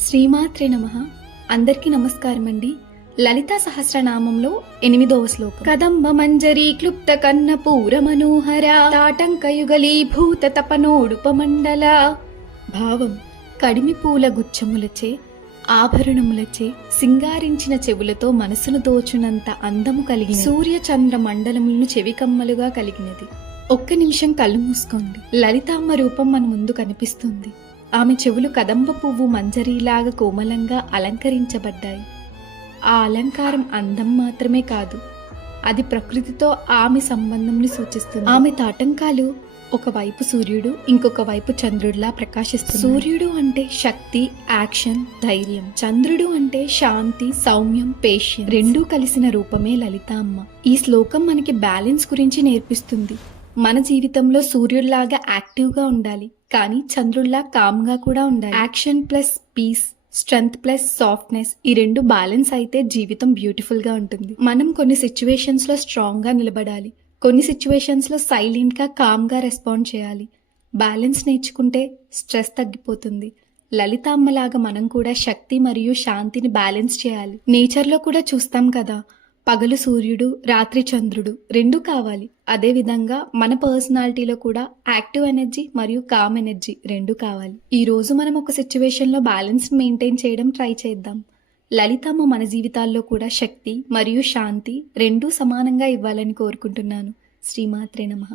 శ్రీమాత్రే నమః. అందరికీ నమస్కారం అండి. లలితా సహస్రనామంలో 8వ శ్లోకం. కదంబ మంజరీ క్లుప్త కన్న పూర మనోహర తాటంకయుగలీభూత తపనోడుపమండల. భావం: కడిమి పూల గుచ్చములచే ఆభరణములచే సింగారించిన చెవులతో మనసును దోచునంత అందము కలిగిన సూర్య చంద్ర మండలములను చెవికమ్మలుగా కలిగినది. ఒక్క నిమిషం కళ్ళు మూసుకోండి. లలితామ్మ రూపం మన ముందు కనిపిస్తుంది. ఆమె చెవులు కదంబ పువ్వు మంజరీలాగా కోమలంగా అలంకరించబడ్డాయి. ఆ అలంకారం అందం మాత్రమే కాదు, అది ప్రకృతితో ఆమె సంబంధంని సూచిస్తుంది. ఆమె తాటంకాలు ఒకవైపు సూర్యుడు, ఇంకొక వైపు చంద్రుడిలా ప్రకాశిస్తుంది. సూర్యుడు అంటే శక్తి, యాక్షన్, ధైర్యం. చంద్రుడు అంటే శాంతి, సౌమ్యం, పేషెన్స్. రెండూ కలిసిన రూపమే లలితామ్మ. ఈ శ్లోకం మనకి బ్యాలెన్స్ గురించి నేర్పిస్తుంది. మన జీవితంలో సూర్యుడిలాగా యాక్టివ్గా ఉండాలి, కానీ చంద్రుడిలా కామ్గా కూడా ఉండాలి. Action plus peace, strength plus softness, ఈ రెండు బ్యాలెన్స్ అయితే జీవితం బ్యూటిఫుల్గా ఉంటుంది. మనం కొన్ని సిచ్యువేషన్స్లో స్ట్రాంగ్గా నిలబడాలి, కొన్ని సిచ్యువేషన్స్లో సైలెంట్గా కామ్గా రెస్పాండ్ చేయాలి. బ్యాలెన్స్ నేర్చుకుంటే స్ట్రెస్ తగ్గిపోతుంది. లలితామ్మలాగా మనం కూడా శక్తి మరియు శాంతిని బ్యాలెన్స్ చేయాలి. నేచర్లో కూడా చూస్తాం కదా, పగలు సూర్యుడు, రాత్రి చంద్రుడు, రెండూ కావాలి. అదేవిధంగా మన పర్సనాలిటీలో కూడా యాక్టివ్ ఎనర్జీ మరియు కామ్ ఎనర్జీ రెండూ కావాలి. ఈ రోజు మనం ఒక సిచ్యువేషన్లో బ్యాలెన్స్ మెయింటైన్ చేయడం ట్రై చేద్దాం. లలితమ్మ మన జీవితాల్లో కూడా శక్తి మరియు శాంతి రెండూ సమానంగా ఇవ్వాలని కోరుకుంటున్నాను. శ్రీమాత్రే నమః.